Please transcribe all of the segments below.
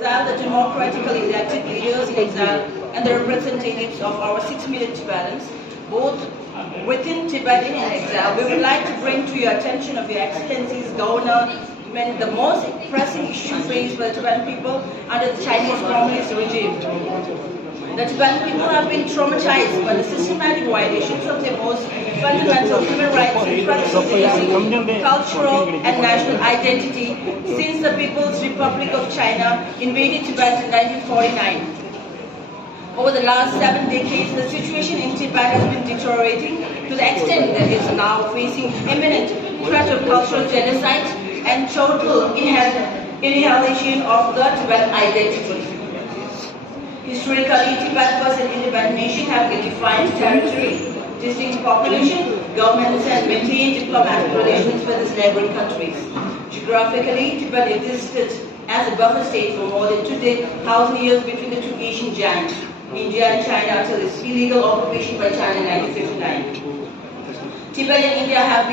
exile, the democratically elected leaders in exile, and the representatives of our 6 million Tibetans, both within Tibet and in exile, we would like to bring to your attention of Your Excellency's government the most pressing issue faced by the Tibetan people under the Chinese Communist regime. The Tibetan people have been traumatized by the systematic violations of their most fundamental human rights in practicing cultural and national identity since the People's Republic of China invaded Tibet in 1949. Over the last 7 decades, the situation in Tibet has been deteriorating to the extent that it is now facing imminent threat of cultural genocide and total annihilation of the Tibetan identity. Historically, Tibet was an independent nation having a defined territory, distinct population, governments, and maintained diplomatic relations with its neighboring countries. Geographically, Tibet existed as a buffer state for more than 2,000 years between the two Asian giants, India and China, until its illegal occupation by China in 1959. Tibet and India have a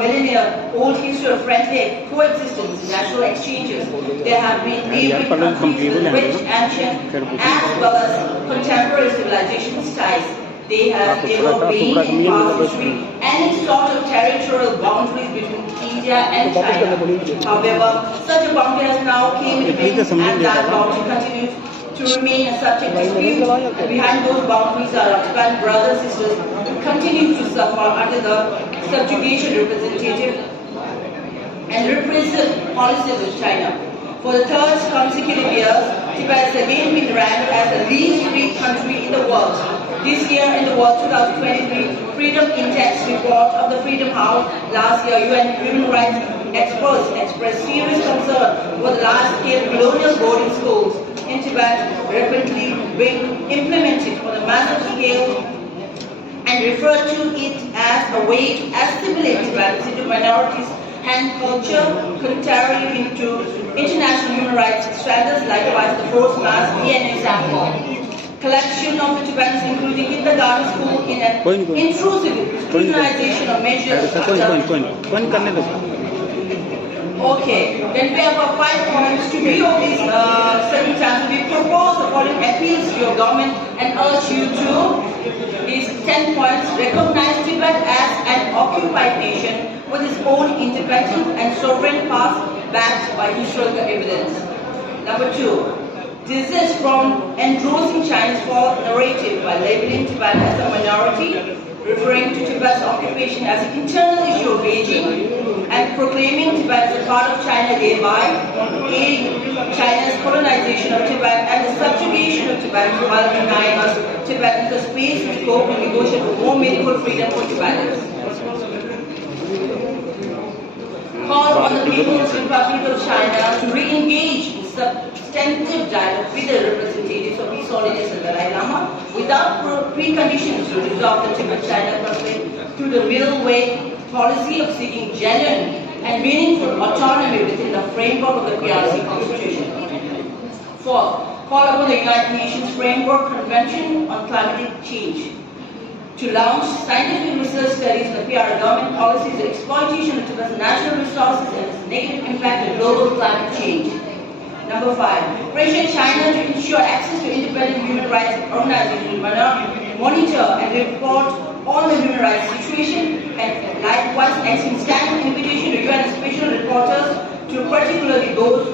millennia-old history of friendly coexistence and natural exchanges. There have been neighboring countries with rich, ancient, as well as contemporary civilization ties. They have never been in past history any sort of territorial boundaries between India and China. However, such a boundary has now came into being, and that boundary continues to remain a subject dispute. And behind those boundaries are our Tibetan brothers and sisters who continue to suffer under the subjugation representative and repressive policies of China. For the third consecutive year, Tibet has again been ranked as the least free country in the world. This year in the World 2023 Freedom Index report of the Freedom House last year, UN human rights experts expressed serious concern over the large-scale colonial boarding schools in Tibet rapidly being implemented on a massive scale and referred to it as a way to assimilate Tibetans into minorities and culture, contrary to international human rights standards. Likewise, the forced mass DNA sample collection of the Tibetans, including kindergarten school, in an intrusive scrutinization of measures. Okay, then we have 5 points to deal with these circumstances. We propose the following appeals to your government and urge you to, these 10 points: recognize Tibet as an occupied nation with its own independent and sovereign past backed by historical evidence. Number 2, desist from endorsing China's false narrative by labeling Tibet as a minority, referring to Tibet's occupation as an internal issue of Beijing, and proclaiming Tibet as a part of China, thereby aiding China's colonization of Tibet and the subjugation of Tibet, while denying us Tibetans the space to scope and negotiate for more meaningful freedom for Tibetans. Call on the People's Republic of China to re-engage in substantive dialogue with the representatives of His Holiness the Dalai Lama without preconditions to resolve the Tibet-China conflict through the middle way policy of seeking genuine and meaningful autonomy within the framework of the PRC Constitution. 4. Call upon the United Nations Framework Convention on Climatic Change to launch scientific research studies on the PR government policies and exploitation of Tibet's natural resources and its negative impact on global climate change. Number 5, pressure China to ensure access to independent human rights organizations, monitor and report on the human rights situation, and likewise extend an invitation to UN special reporters, to particularly those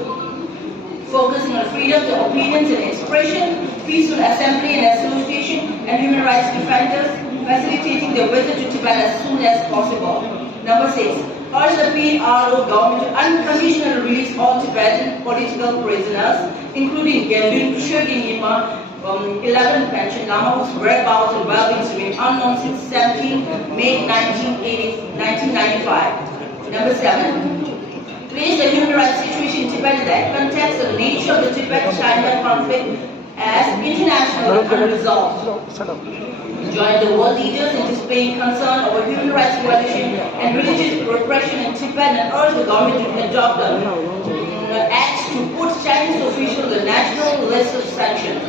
focusing on freedom of opinions and expression, peaceful assembly and association, and human rights defenders, facilitating their visit to Tibet as soon as possible. Number 6, urge the PRO government to unconditionally release all Tibetan political prisoners, including Gendun Shogin Yima, 11 pension Lama, whose whereabouts and well-being remain unknown since 17 May 1995. Number 7, place the human rights situation in Tibet in the context of the nature of the Tibet-China conflict as international and unresolved. Join the world leaders in displaying concern over human rights violation and religious repression in Tibet, and urge the government to adopt the acts to put Chinese officials on the national list of sanctions.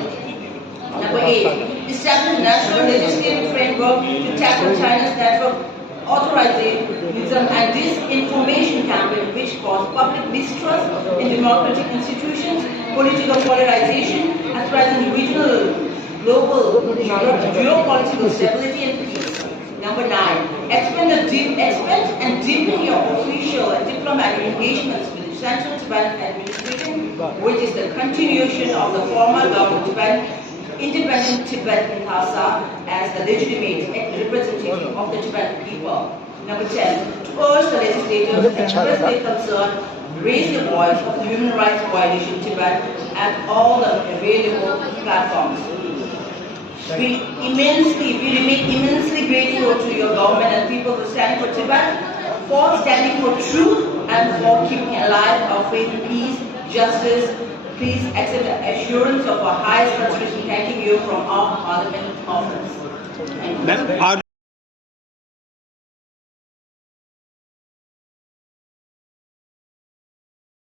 Number 8, establish a national legislative framework to tackle China's network authoritarianism and disinformation campaign which cause public mistrust in democratic institutions, political polarization, and threaten regional, global, geopolitical stability and peace. Number 9, expand and deepen your official and diplomatic engagements with the Central Tibetan Administration, which is the continuation of the former government independent Tibetan Lhasa as the legitimate representative of the Tibetan people. Number 10, to urge the legislators and express their concern, raise the voice of the human rights violation in Tibet at all the available platforms. We remain immensely grateful to your government and people for standing for Tibet, for standing for truth, and for keeping alive our faith in peace, justice. Please accept the assurance of our highest consideration, thanking you from our Parliament office. Thank you.